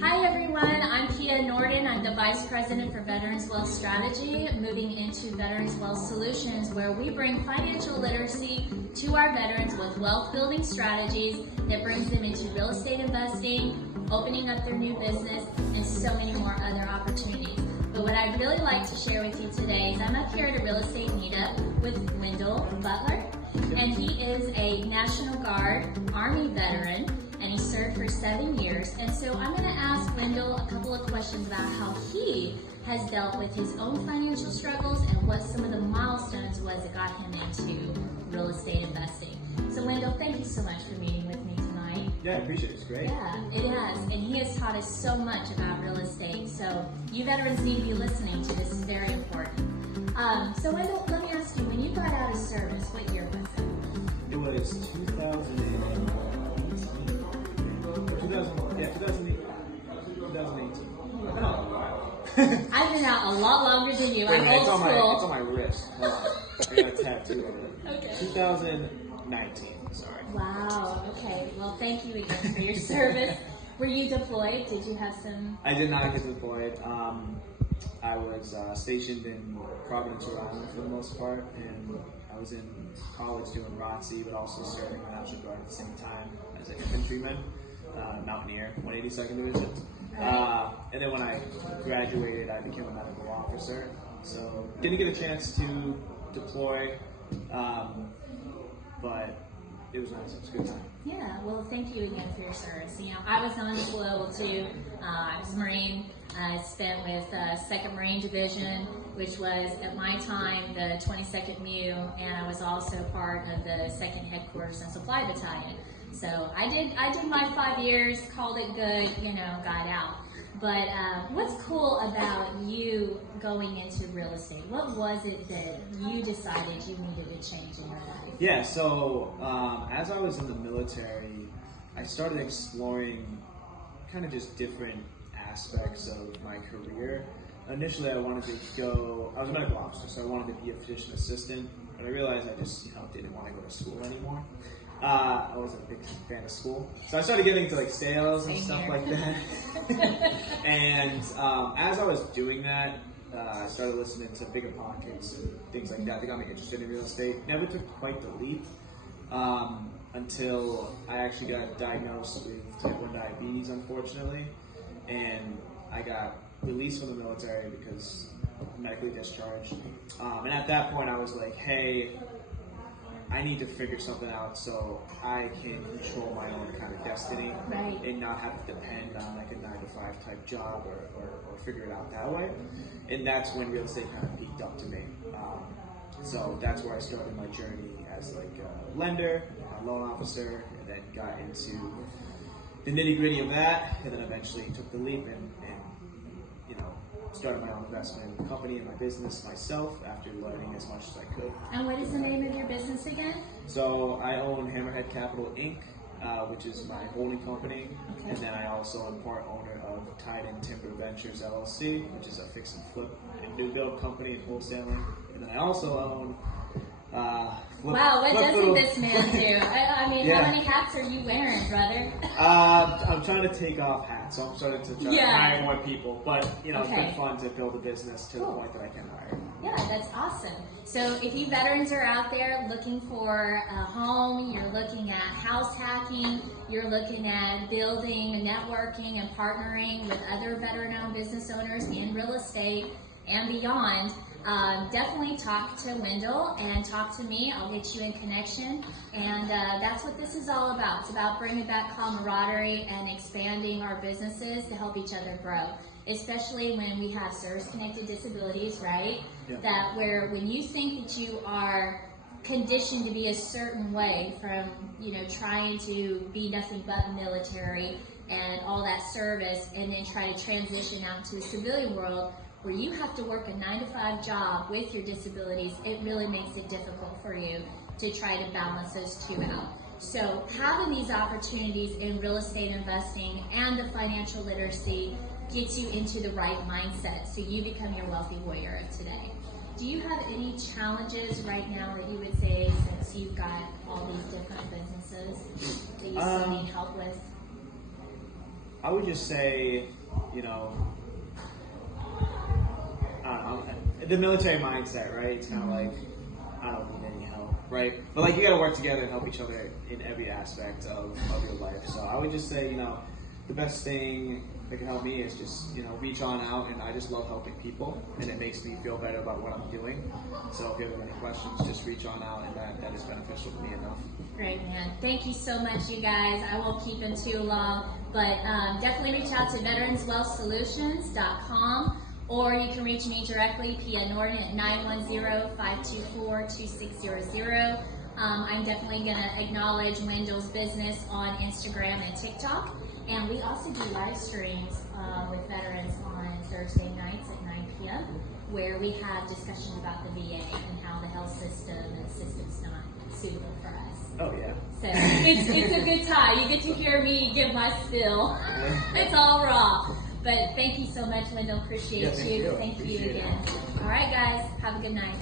Hi everyone, I'm Pia Nordin. I'm the Vice President for Veterans Wealth Strategy, moving into Veterans Wealth Solutions, where we bring financial literacy to our veterans with wealth building strategies that brings them into real estate investing, opening up their new business, and so many more other opportunities. But what I'd really like to share with you today is I'm up here at a Real Estate Meetup with Wendell Butler, and he is a National Guard Army veteran, and he served for 7 years. And so I'm going to ask Wendell a couple of questions about how he has dealt with his own financial struggles and what some of the milestones was that got him into real estate investing. So Wendell, thank you so much for meeting with me tonight. Yeah, I appreciate it. It's great. Yeah, it has. And he has taught us so much about real estate. So you veterans need to be listening to this. Is very important. So Wendell, let me ask you, when you got out of service, what year was it? It was 2018. 2018. I've been out a lot longer than you. Wait, I'm old it's school. on my wrist. Hold on. I got a tattoo of it. Okay. 2019. Sorry. Wow. Okay. Well, thank you again for your service. Were you deployed? Did you have some? I did not get deployed. I was stationed in Providence, Rhode Island for the most part, and I was in college doing ROTC, but also serving the National Guard at the same time as an infantryman, mountaineer, 182nd Division. And then when I graduated, I became a medical officer. So didn't get a chance to deploy, but it was nice. It was a good time. Yeah. Well, thank you again for your service. You know, I was non-deployable too. I was a Marine. I spent with 2nd Marine Division, which was at my time the 22nd MU, and I was also part of the 2nd Headquarters and Supply Battalion. So I did my 5 years, called it good, got out. But what's cool about you going into real estate? What was it that you decided you needed to change in your life? Yeah, so as I was in the military, I started exploring kind of just different aspects of my career. Initially, I was a medical officer, so I wanted to be a physician assistant, but I realized I just didn't want to go to school anymore. I wasn't a big fan of school. So I started getting into sales and stuff like that. And as I was doing that, I started listening to Bigger Pockets and things like that. They got me interested in real estate. Never took quite the leap until I actually got diagnosed with type 1 diabetes, unfortunately. And I got released from the military because medically discharged. And at that point, I was like, hey, I need to figure something out so I can control my own kind of destiny, right, and not have to depend on like a 9-to-5 type job or figure it out that way. And that's when real estate kind of peaked up to me. So that's where I started my journey as like a lender, a loan officer, and then got into the nitty gritty of that, and then eventually took the leap and started my own investment company and my business myself after learning as much as I could. And what is the name of your business again? So I own Hammerhead Capital Inc., which is my holding company, okay, and then I also am part owner of Tied In Timber Ventures LLC, which is a fix and flip and new build company and wholesaling. And then I also own wow, what doesn't this man do? I mean, yeah. How many hats are you wearing, brother? I'm trying to take off hats, so I'm starting to try to hire more people. But, it's been fun to build a business to the point that I can hire. Yeah, that's awesome. So if you veterans are out there looking for a home, you're looking at house hacking, you're looking at building, networking, and partnering with other veteran-owned business owners in real estate and beyond, definitely talk to Wendell and talk to me. I'll get you in connection. And that's what this is all about. It's about bringing back camaraderie and expanding our businesses to help each other grow, especially when we have service-connected disabilities, right? Yeah. That where when you think that you are conditioned to be a certain way from, trying to be nothing but military and all that service, and then try to transition out to the civilian world, where you have to work a 9-to-5 job with your disabilities, it really makes it difficult for you to try to balance those two out. So having these opportunities in real estate investing and the financial literacy gets you into the right mindset so you become your wealthy warrior of today. Do you have any challenges right now that you would say, since you've got all these different businesses, that you still need help with? I would just say, you know, I don't know, the military mindset, right? It's kind of like, I don't need any help, right? But like, you got to work together and help each other in every aspect of your life. So I would just say, you know, the best thing that can help me is just, you know, reach on out, and I just love helping people, and it makes me feel better about what I'm doing. So if you have any questions, just reach on out, and that is beneficial to me enough. Great, man. Thank you so much, you guys. I won't keep them too long, but definitely reach out to veteranswealthsolutions.com, or you can reach me directly, Pia Nordin, at 910-524-2600. I'm definitely going to acknowledge Wendell's business on Instagram and TikTok. And we also do live streams with veterans on Thursday nights at 9 p.m. where we have discussions about the VA and how the health system and the system's not suitable for us. Oh, yeah. So it's a good time. You get to hear me give my spill. It's all raw. But thank you so much, Wendell. Appreciate you. Thank you again. All right, guys. Have a good night.